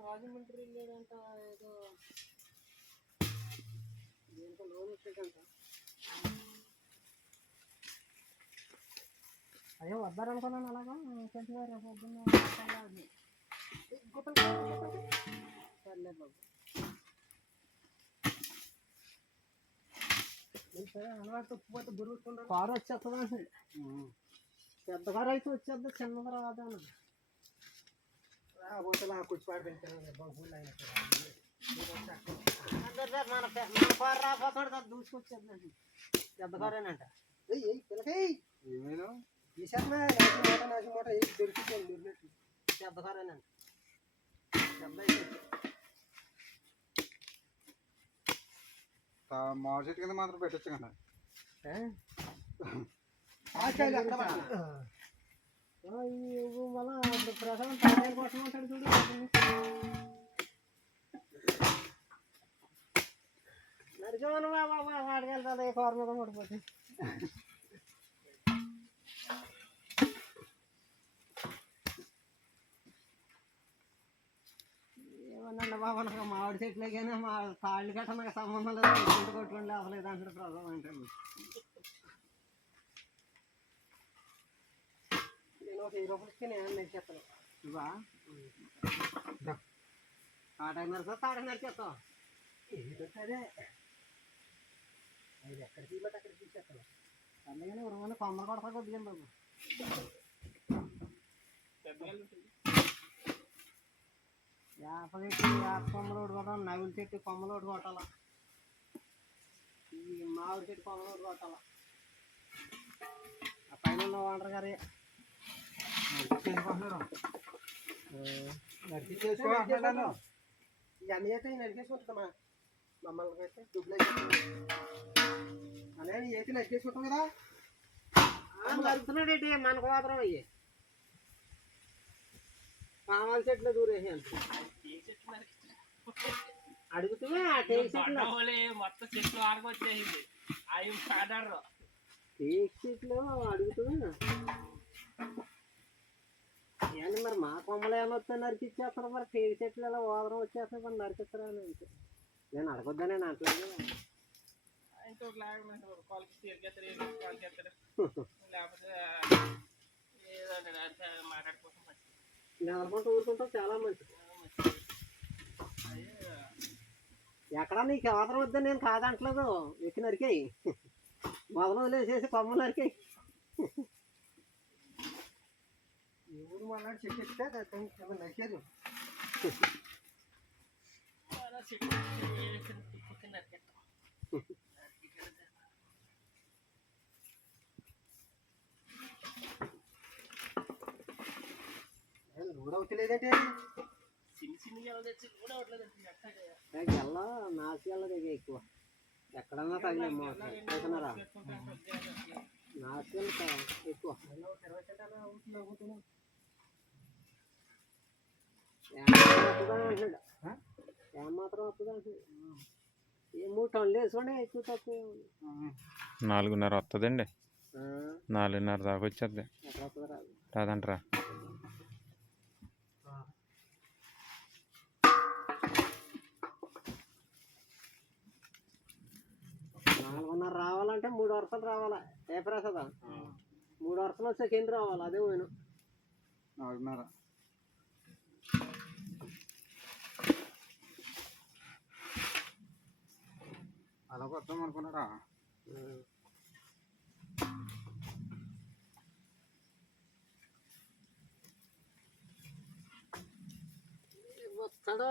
రాజమండ్రి లేదంట ఏదో దేంతో లోన్ వచ్చేటంట అయ్యో వద్దారనుకున్నాను అలాగా. కొంచెం రేపు పొద్దున్న. సర్లే బాబు. సరే అలవాటు కారు వచ్చేస్తుంది? పెద్ద కారు అయితే వచ్చేద్ది చిన్నది రాదని పోతే దూసుకొచ్చేద్దండి పెద్ద కారేనంట పిల్లకాయ తీసేస్తున్నా నాసి మూట నాసి మూట ఏ దొరికినట్టు పెద్ద కారేనంట పెద్ద మామిడి చెట్టు కింద మాత్రం పెట్టచ్చు కదా మళ్ళీ ప్రసాదం తాటాయి కోసం ఉంటాడు చూడు. నడిచేవాళ్ళు వాడికి వెళ్తుంది ఏ కారు మీద పడిపోతే ఏమన్నా బాబా నాకు మామిడి చెట్లే కానీ మా కాళ్ళు గట్ట నాకు సంబంధం లేదు. ఇంటి కొట్టుకోండి అసలు ఇదంటే ప్రసాదం అంటే నేను ఒక వెయ్యి రూపాయలకి నేను నడిచేస్తాను ఇవా తాటకి నడుస్తా తాటకి నడిచేస్తాం సరే. అది ఎక్కడ తీయమంటే అక్కడ తీసేస్తాను. అందుకని ఉరమని కొమ్మలు కొడతా కొద్దిగా బాబు. వేప చెట్టు వేప కొమ్మలు ఒకటి కొట్టాలి నవిలి చెట్టు కొమ్మలు ఒకటి కొట్టాల. ఈ మామిడి చెట్టు కొమ్మలు ఒకటి కొట్టాల. ఆ పైన ఉన్న వాటర్ గారి. నరికేసుకుంటున్నామా మమ్మల్ని అయితే దుబ్బులు అదే అయితే నరికేసుకుంటాం కదా నరుకుతున్నాడు ఏంటి మనకు మాత్రం అయ్యి చెట్లు దూరేసి అడుగుతున్నా టేక్ చెట్లు మొత్తం చెట్లు ఆడుకొచ్చేసింది అవి పాడారు టేక్ చెట్లు అడుగుతున్నా మా కొమ్మలు ఏమొస్తే నరికిచ్చేస్తారు మరి? టేక్ చెట్లు ఇలా ఓదరం వచ్చేస్తాయి మరి నరికిస్తారా అని అంతే. నేను అడగొద్దా నేను అంటలేదు. నెలకొంటూ ఊరుకుంటాం చాలా మంచిది. ఎక్కడ నీకు అవసరం వద్దా నేను కాదంటలేదు. ఎక్కి నరికాయి. మొదలు వదిలేసేసి కొమ్మలు నరికాయి ఎవరు మళ్ళీ చెట్టు ఎక్కితే నరికారు అలా చెట్టు వేసిన తుప్పుకి నరికేస్తాం. ఊరవుతలేదంటే చిన్న నాసి ఎక్కువ ఎక్కడన్నా తగిలే పోతున్నారా నాసి ఎక్కువ నాలుగున్నర వస్తుందండి నాలుగున్నర దాకా రాదు రాదంటరా. నాలుగున్నర రావాలంటే మూడు వరుసలు రావాలా. ఏ ప్రసాద? మూడు వరుసలు వచ్చే కింద రావాలి. అదే పోయిన. నాలుగున్నర. అలా వద్దాం అనుకున్నాడా వస్తాడా